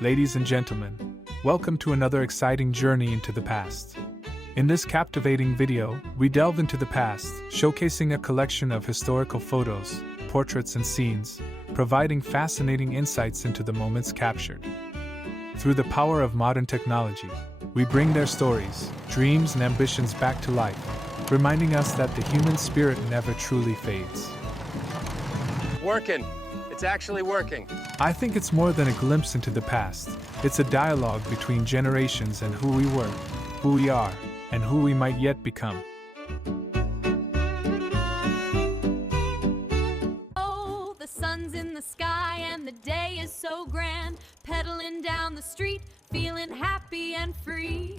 Ladies and gentlemen, welcome to another exciting journey into the past. In this captivating video, we delve into the past, showcasing a collection of historical photos, portraits, and scenes, providing fascinating insights into the moments captured. Through the power of modern technology, we bring their stories, dreams, and ambitions back to life, reminding us that the human spirit never truly fades. Working. It's actually working. I think it's more than a glimpse into the past. It's a dialogue between generations and who we were, who we are, and who we might yet become. Oh, the sun's in the sky and the day is so grand. Pedaling down the street, feeling happy and free.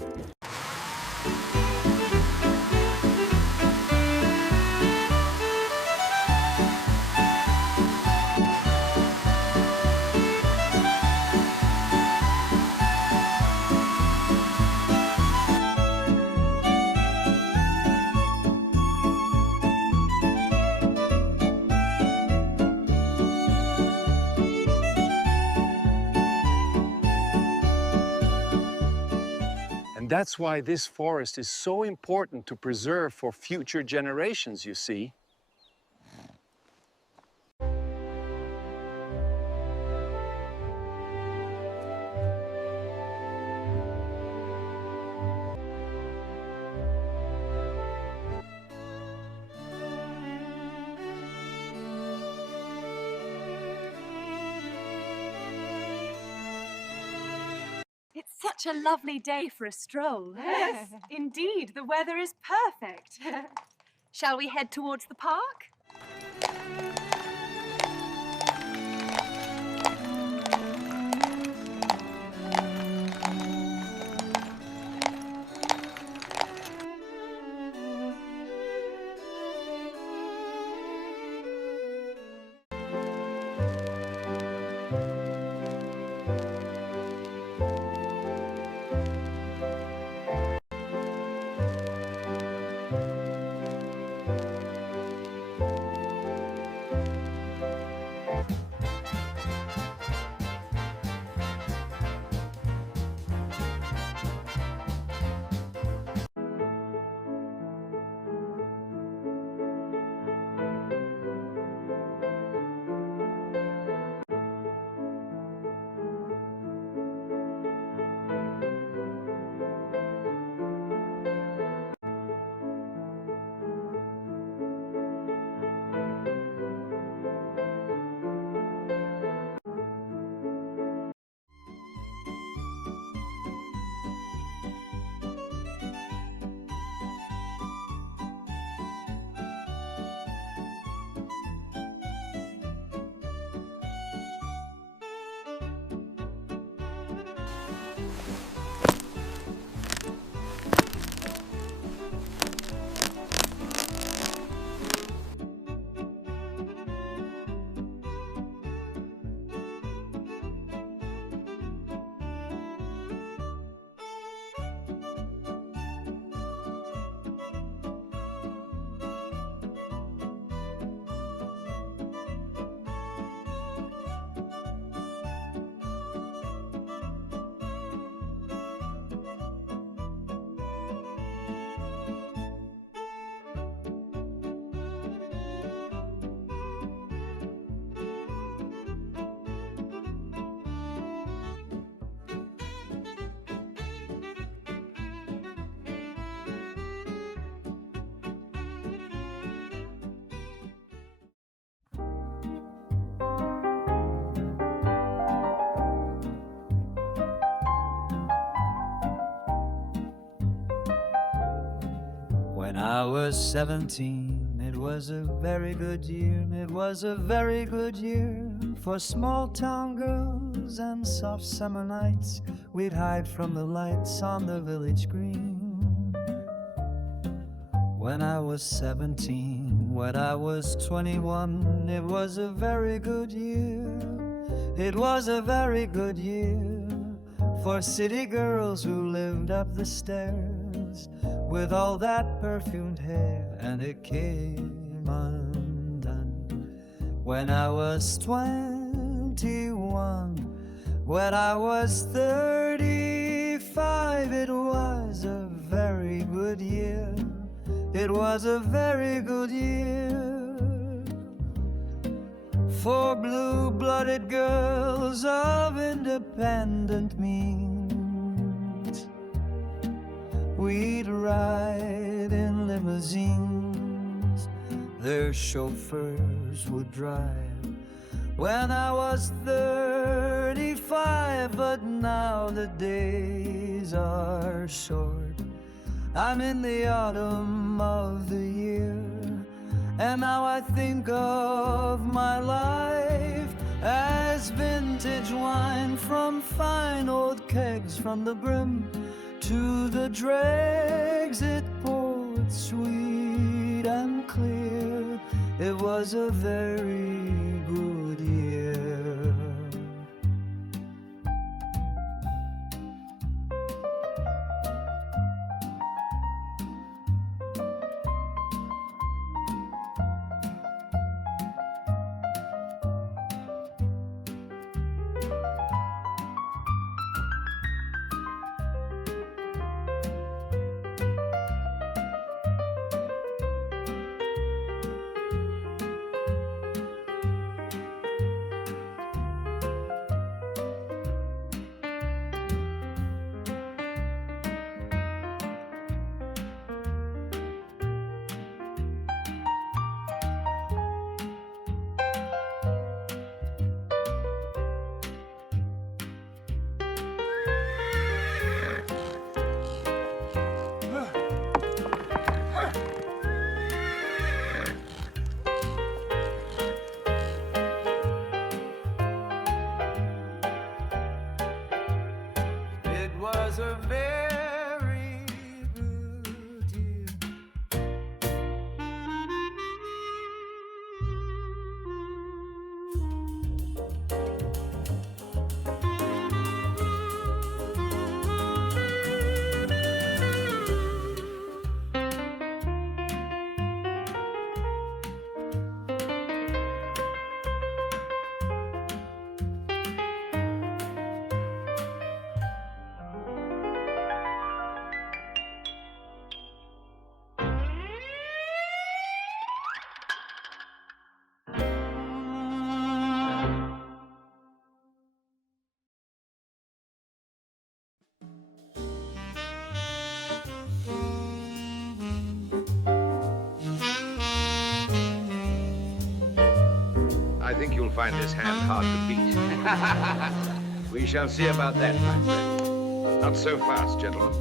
And that's why this forest is so important to preserve for future generations, you see. It's such a lovely day for a stroll. Yes, indeed. The weather is perfect. Shall we head towards the park? When I was 17, it was a very good year. It was a very good year for small town girls and soft summer nights. We'd hide from the lights on the village green. When I was 17, when I was 21, it was a very good year. It was a very good year for city girls who lived up the stairs with all that perfumed hair, and it came undone. When I was 21, When I was 35, it was a very good year. It was a very good year for blue-blooded girls of independent means. We'd ride in limousines, their chauffeurs would drive. When I was 35, but now the days are short. I'm in the autumn of the year, and now I think of my life as vintage wine from fine old kegs, from the brim to the dregs. It poured sweet and clear. It was a very good year. A very good year. I think you'll find this hand hard to beat. We shall see about that, my friend. Not so fast, gentlemen.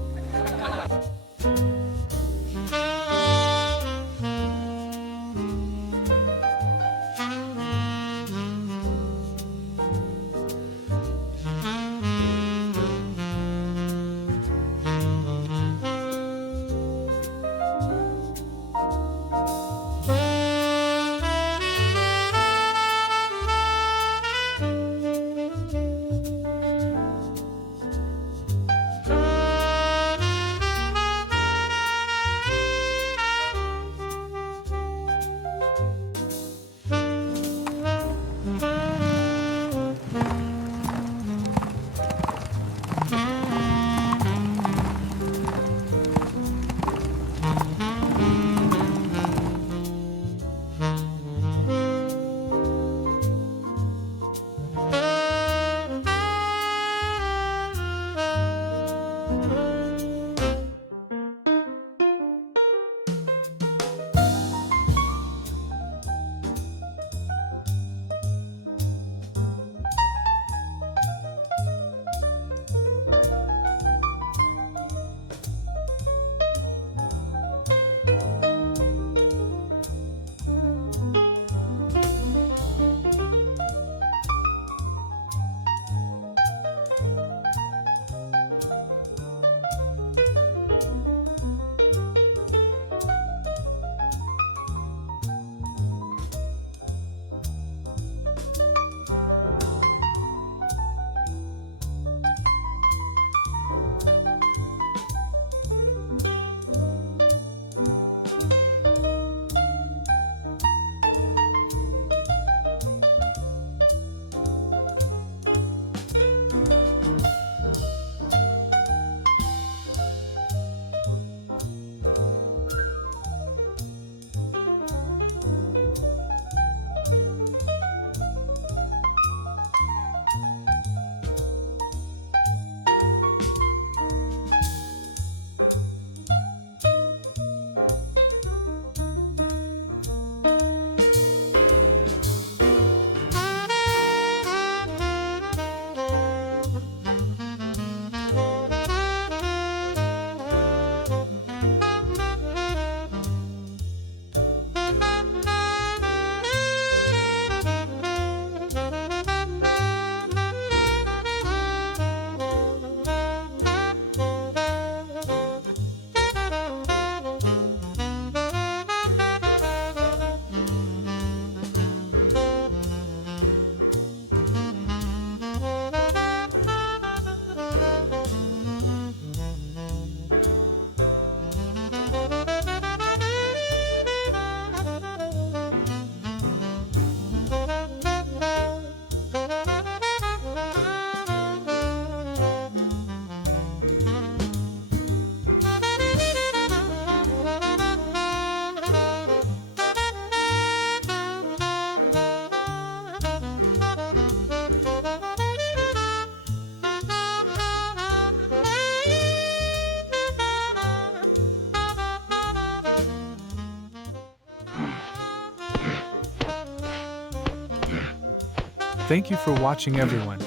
Thank you for watching, everyone.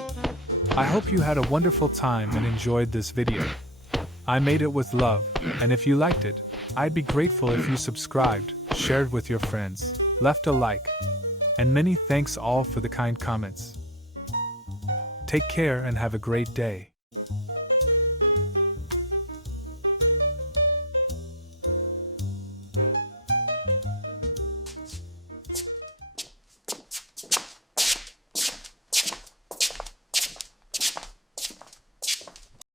I hope you had a wonderful time and enjoyed this video. I made it with love, and if you liked it, I'd be grateful if you subscribed, shared with your friends, left a like, and many thanks all for the kind comments. Take care and have a great day.